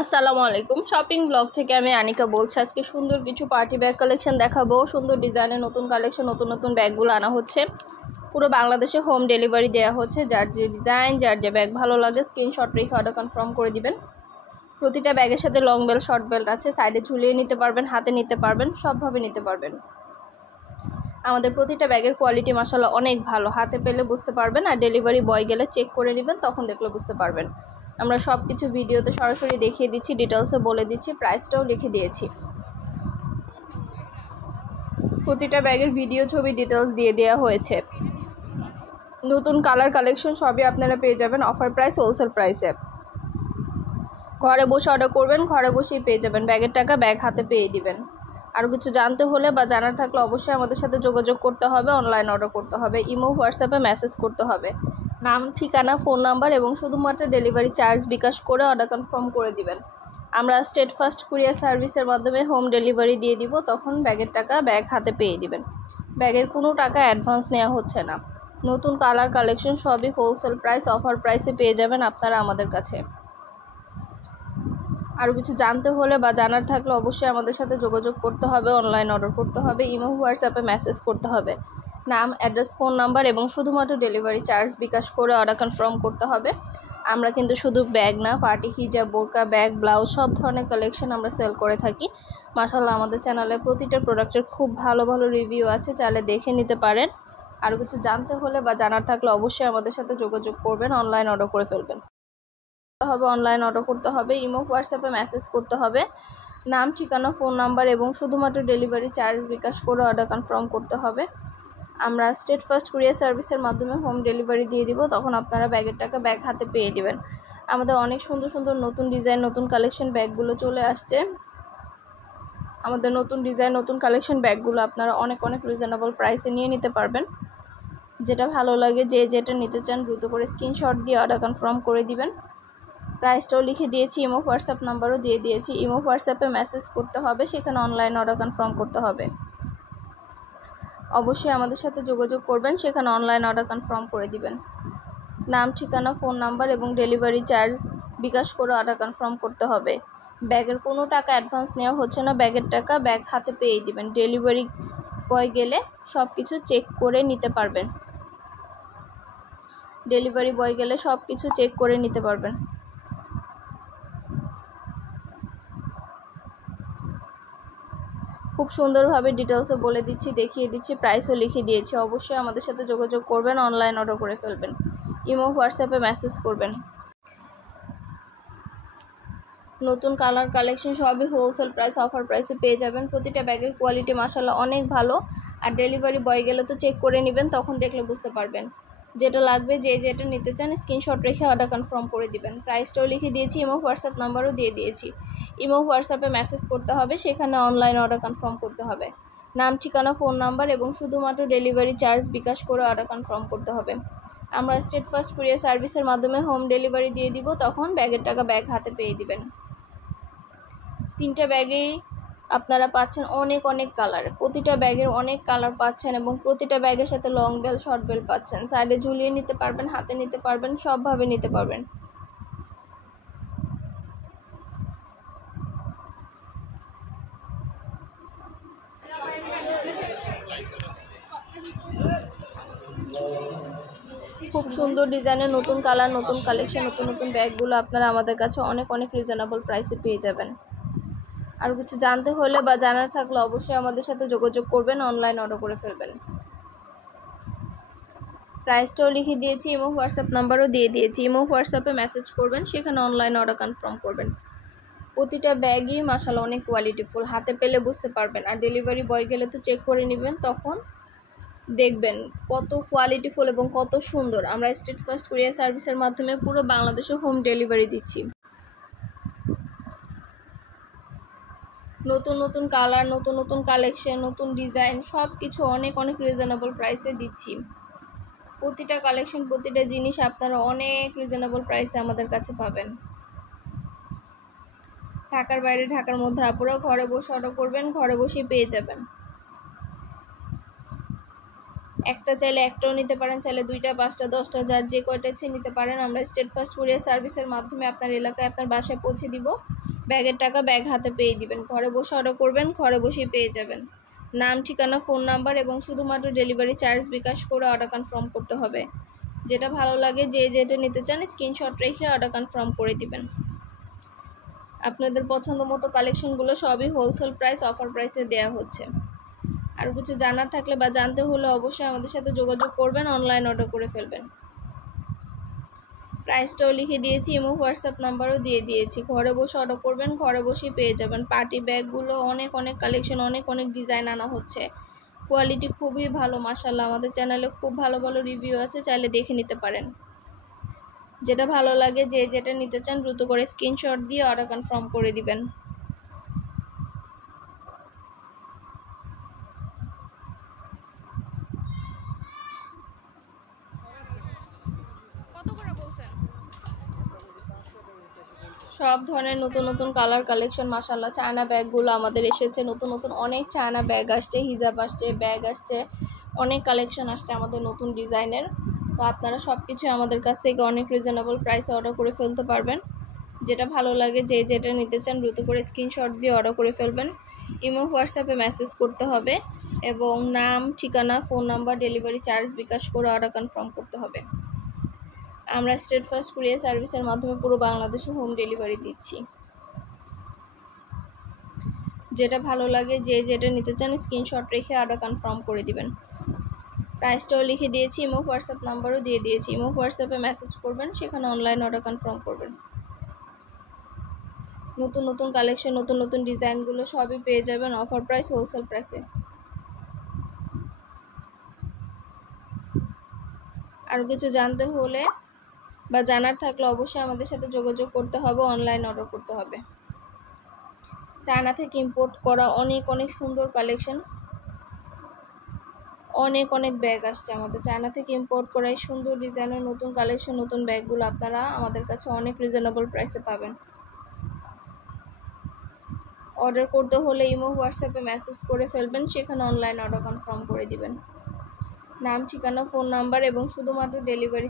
আসসালামু আলাইকুম। Shopping blog থেকে আমি আনিকা বলছি। আজকে সুন্দর কিছু পার্টি ব্যাগ কালেকশন দেখাবো। সুন্দর ডিজাইনের নতুন কালেকশন, নতুন নতুন ব্যাগগুলো আনা হচ্ছে। পুরো বাংলাদেশে হোম ডেলিভারি দেওয়া হচ্ছে। যার যে ডিজাইন, যার যে ব্যাগ ভালো লাগে স্ক্রিনশট রেখে অর্ডার কনফার্ম করে দিবেন। প্রতিটা ব্যাগের সাথে লং বেল্ট, শর্ট বেল্ট আছে। সাইডে ঝুলিয়ে নিতে পারবেন, হাতে নিতে পারবেন, সবভাবে নিতে পারবেন। আমাদের প্রতিটা ব্যাগের কোয়ালিটি মাশাআল্লাহ অনেক ভালো। হাতে পেলে বুঝতে পারবেন, আর ডেলিভারি বয় গেলে চেক করে নেবেন, তখন দেখলে বুঝতে পারবেন। আমরা সব কিছু ভিডিওতে সরাসরি দেখিয়ে দিচ্ছি, ডিটেলসে বলে দিচ্ছি, প্রাইসটাও লিখে দিয়েছি। প্রতিটা ব্যাগের ভিডিও, ছবি, ডিটেলস দিয়ে দেওয়া হয়েছে। নতুন কালার কালেকশন সবই আপনারা পেয়ে যাবেন অফার প্রাইস, হোলসেল প্রাইসে। ঘরে বসে অর্ডার করবেন, ঘরে বসেই পেয়ে যাবেন। ব্যাগের টাকা ব্যাগ হাতে পেয়ে দিবেন। আরও কিছু জানতে হলে বা জানার থাকলে অবশ্যই আমাদের সাথে যোগাযোগ করতে হবে, অনলাইন অর্ডার করতে হবে, ইমো, হোয়াটসঅ্যাপে মেসেজ করতে হবে। নাম, ঠিকানা, ফোন নাম্বার এবং শুধুমাত্র ডেলিভারি চার্জ বিকাশ করে অর্ডার কনফার্ম করে দিবেন। আমরা স্টেট ফার্স্ট কুরিয়ার সার্ভিসের মাধ্যমে হোম ডেলিভারি দিয়ে দিব, তখন ব্যাগের টাকা ব্যাগ হাতে পেয়ে দিবেন। ব্যাগের কোনো টাকা অ্যাডভান্স নেওয়া হচ্ছে না। নতুন কালার কালেকশন সবই হোলসেল প্রাইস, অফার প্রাইসে পেয়ে যাবেন আপনারা আমাদের কাছে। আরও কিছু জানতে হলে বা জানার থাকলে অবশ্যই আমাদের সাথে যোগাযোগ করতে হবে, অনলাইন অর্ডার করতে হবে, ইমো, হোয়াটসঅ্যাপে মেসেজ করতে হবে। নাম, অ্যাড্রেস, ফোন নাম্বার এবং শুধুমাত্র ডেলিভারি চার্জ বিকাশ করে অর্ডার কনফার্ম করতে হবে। আমরা কিন্তু শুধু ব্যাগ না, পার্টি হিজাব, বোরকা, ব্যাগ, ব্লাউজ সব ধরনের কালেকশন আমরা সেল করে থাকি। মাশাআল্লাহ আমাদের চ্যানেলে প্রতিটা প্রোডাক্টের খুব ভালো ভালো রিভিউ আছে, চাইলে দেখে নিতে পারেন। আরও কিছু জানতে হলে বা জানার থাকলে অবশ্যই আমাদের সাথে যোগাযোগ করবেন, অনলাইন অর্ডার করে ফেলবেন। অনলাইন অর্ডার করতে হবে, ইমো, হোয়াটসঅ্যাপে মেসেজ করতে হবে। নাম, ঠিকানা, ফোন নাম্বার এবং শুধুমাত্র ডেলিভারি চার্জ বিকাশ করে অর্ডার কনফার্ম করতে হবে। আমরা স্টেট ফার্স্ট কুরিয়ার সার্ভিসের মাধ্যমে হোম ডেলিভারি দিয়ে দিব, তখন আপনারা ব্যাগের টাকা ব্যাগ হাতে পেয়ে দিবেন। আমাদের অনেক সুন্দর সুন্দর নতুন ডিজাইন, নতুন কালেকশন ব্যাগগুলো চলে আসছে। আমাদের নতুন ডিজাইন, নতুন কালেকশন ব্যাগগুলো আপনারা অনেক অনেক রিজনেবল প্রাইসে নিয়ে নিতে পারবেন। যেটা ভালো লাগে, যে যেটা নিতে চান দ্রুত করে স্ক্রিনশট দিয়ে অর্ডার কনফার্ম করে দিবেন। প্রাইসটাও লিখে দিয়েছি, ইমো, হোয়াটসঅ্যাপ নাম্বারও দিয়ে দিয়েছি। ইমো, হোয়াটসঅ্যাপে মেসেজ করতে হবে, সেখানে অনলাইন অর্ডার কনফার্ম করতে হবে। অবশ্যই আমাদের সাথে যোগাযোগ করবেন, সেখানে অনলাইন অর্ডার কনফার্ম করে দিবেন। নাম, ঠিকানা, ফোন নাম্বার এবং ডেলিভারি চার্জ বিকাশ করে অর্ডার কনফার্ম করতে হবে। ব্যাগের কোনো টাকা অ্যাডভান্স নেওয়া হচ্ছে না, ব্যাগের টাকা ব্যাগ হাতে পেয়ে দিবেন। ডেলিভারি বয় গেলে সব কিছু চেক করে নিতে পারবেন। ডেলিভারি বয় গেলে সব কিছু চেক করে নিতে পারবেন। খুব সুন্দরভাবে ডিটেলসে বলে দিচ্ছি, দেখিয়ে দিচ্ছি, প্রাইসও লিখে দিয়েছি। অবশ্যই আমাদের সাথে যোগাযোগ করবেন, অনলাইন অর্ডার করে ফেলবেন, ইমো, হোয়াটসঅ্যাপে মেসেজ করবেন। নতুন কালার কালেকশন সবই হোলসেল প্রাইস, অফার প্রাইসে পেয়ে যাবেন। প্রতিটা ব্যাগের কোয়ালিটি মাশাআল্লাহ অনেক ভালো। আর ডেলিভারি বয় গেলে তো চেক করে নেবেন, তখন দেখলে বুঝতে পারবেন। যেটা লাগবে, যে যেটা নিতে চান স্ক্রিনশট রেখে অর্ডার কনফার্ম করে দিবেন। প্রাইসটাও লিখে দিয়েছি, ইমো, হোয়াটসঅ্যাপ নাম্বারও দিয়ে দিয়েছি। ইমো, হোয়াটসঅ্যাপে মেসেজ করতে হবে, সেখানে অনলাইন অর্ডার কনফার্ম করতে হবে। নাম, ঠিকানা, ফোন নাম্বার এবং শুধুমাত্র ডেলিভারি চার্জ বিকাশ করে অর্ডার কনফার্ম করতে হবে। আমরা স্টেট ফার্স্ট কুরিয়ার সার্ভিসের মাধ্যমে হোম ডেলিভারি দিয়ে দিব, তখন ব্যাগের টাকা ব্যাগ হাতে পেয়ে দিবেন। তিনটা ব্যাগেই আপনারা পাচ্ছেন অনেক অনেক কালার। প্রতিটা ব্যাগের অনেক কালার পাচ্ছেন এবং প্রতিটা ব্যাগের সাথে লং বেল, শর্ট বেল পাচ্ছেন। সাইডে ঝুলিয়ে নিতে পারবেন, হাতে নিতে পারবেন, সবভাবে নিতে পারবেন। খুব সুন্দর ডিজাইনের নতুন কালার, নতুন কালেকশন, নতুন নতুন ব্যাগগুলো আপনারা আমাদের কাছে অনেক অনেক রিজনেবল প্রাইসে পেয়ে যাবেন। আর কিছু জানতে হলে বা জানার থাকলে অবশ্যই আমাদের সাথে যোগাযোগ করবেন, অনলাইন অর্ডার করে ফেলবেন। প্রাইসটাও লিখে দিয়েছি, ইমো, হোয়াটসঅ্যাপ নাম্বারও দিয়ে দিয়েছি। ইমো, হোয়াটসঅ্যাপে মেসেজ করবেন, সেখানে অনলাইন অর্ডার কনফার্ম করবেন। প্রতিটা ব্যাগই মাশাআল্লাহ অনেক কোয়ালিটিফুল, হাতে পেলে বুঝতে পারবেন। আর ডেলিভারি বয় গেলে তো চেক করে নেবেন, তখন দেখবেন কত কোয়ালিটিফুল এবং কত সুন্দর। আমরা স্টেট ফার্স্ট কুরিয়ার সার্ভিসের মাধ্যমে পুরো বাংলাদেশে হোম ডেলিভারি দিচ্ছি। নতুন নতুন কালার, নতুন নতুন কালেকশন, নতুন ডিজাইন সব কিছু অনেক অনেক রিজনেবল প্রাইসে দিচ্ছি। প্রতিটা কালেকশন, প্রতিটা জিনিস আপনারা অনেক রিজনেবল প্রাইসে আমাদের কাছে পাবেন। ঢাকার বাইরে, ঢাকার মধ্যে আপুরা ঘরে বসে অর্ডার করবেন, ঘরে বসেই পেয়ে যাবেন। একটা চাইলে একটাও নিতে পারেন, চাইলে 2টা 5টা 10টা যার যে কয়টা ইচ্ছে নিতে পারেন। আমরা স্টেট ফার্স্ট কুরিয়ার সার্ভিসের মাধ্যমে আপনার এলাকায় আপনার বাসায় পৌঁছে দিব। ব্যাগের টাকা ব্যাগ হাতে পেয়ে দিবেন। ঘরে বসে অর্ডার করবেন, ঘরে বসেই পেয়ে যাবেন। নাম, ঠিকানা, ফোন নাম্বার এবং শুধুমাত্র ডেলিভারি চার্জ বিকাশ করে অর্ডার কনফার্ম করতে হবে। যেটা ভালো লাগে, যে যেটা নিতে চান স্ক্রিনশট রেখে অর্ডার কনফার্ম করে দিবেন। আপনাদের পছন্দ মতো কালেকশনগুলো সবই হোলসেল প্রাইস, অফার প্রাইসে দেওয়া হচ্ছে। আর কিছু জানার থাকলে বা জানতে হলে অবশ্যই আমাদের সাথে যোগাযোগ করবেন, অনলাইন অর্ডার করে ফেলবেন। প্রাইসটাও লিখে দিয়েছি, ইমো হোয়াটসঅ্যাপ নাম্বারও দিয়ে দিয়েছি। ঘরে বসে অর্ডার করবেন, ঘরে বসেই পেয়ে যাবেন। পার্টি ব্যাগগুলো অনেক কালেকশন, অনেক ডিজাইন আনা হচ্ছে। কোয়ালিটি খুবই ভালো মাশাআল্লাহ। আমাদের চ্যানেলে খুব ভালো রিভিউ আছে, চাইলে দেখে নিতে পারেন। যেটা ভালো লাগে, যে যেটা নিতে চান দ্রুত করে স্ক্রিনশট দিয়ে অর্ডার কনফার্ম করে দিবেন। সব ধরনের নতুন কালার কালেকশন মাশাআল্লাহ। চায়না ব্যাগগুলো আমাদের এসেছে, নতুন অনেক চায়না ব্যাগ আসছে, হিজাব আসছে, ব্যাগ আসছে, অনেক কালেকশন আসছে আমাদের নতুন ডিজাইনের। তো আপনারা সব কিছু আমাদের কাছ থেকে অনেক রিজনেবল প্রাইসে অর্ডার করে ফেলতে পারবেন। যেটা ভালো লাগে, যে যেটা নিতে চান দ্রুত করে স্ক্রিনশট দিয়ে অর্ডার করে ফেলবেন। ইমো হোয়াটসঅ্যাপে মেসেজ করতে হবে এবং নাম, ঠিকানা, ফোন নাম্বার, ডেলিভারি চার্জ বিকাশ করে অর্ডার কনফার্ম করতে হবে। আমরা স্টেট ফার্স্ট কুরিয়ার সার্ভিসের মাধ্যমে পুরো বাংলাদেশে হোম ডেলিভারি দিচ্ছি। যেটা ভালো লাগে, যে যেটা নিতে চান স্ক্রিনশট রেখে অর্ডার কনফার্ম করে দিবেন। প্রাইসটাও লিখে দিয়েছি, ইমো হোয়াটসঅ্যাপ নাম্বারও দিয়ে দিয়েছি। ইমো হোয়াটসঅ্যাপে মেসেজ করবেন, সেখানে অনলাইন অর্ডার কনফার্ম করবেন। নতুন কালেকশন, নতুন ডিজাইনগুলো সবই পেয়ে যাবেন অফার প্রাইস, হোলসেল প্রাইসে। আর কিছু জানতে হলে বা জানার থাকলে অবশ্যই আমাদের সাথে যোগাযোগ করতে হবে, অনলাইন অর্ডার করতে হবে। চায়না থেকে ইম্পোর্ট করা অনেক সুন্দর কালেকশন, অনেক ব্যাগ আসছে আমাদের চায়না থেকে ইম্পোর্ট করা এই সুন্দর ডিজাইনের নতুন কালেকশন, নতুন ব্যাগগুলো আপনারা আমাদের কাছে অনেক রিজনেবল প্রাইসে পাবেন। অর্ডার করতে হলে ইমো হোয়াটসঅ্যাপে মেসেজ করে ফেলবেন, সেখানে অনলাইন অর্ডার কনফার্ম করে দিবেন। নাম, ঠিকানা, ফোন নাম্বার এবং শুধুমাত্র ডেলিভারি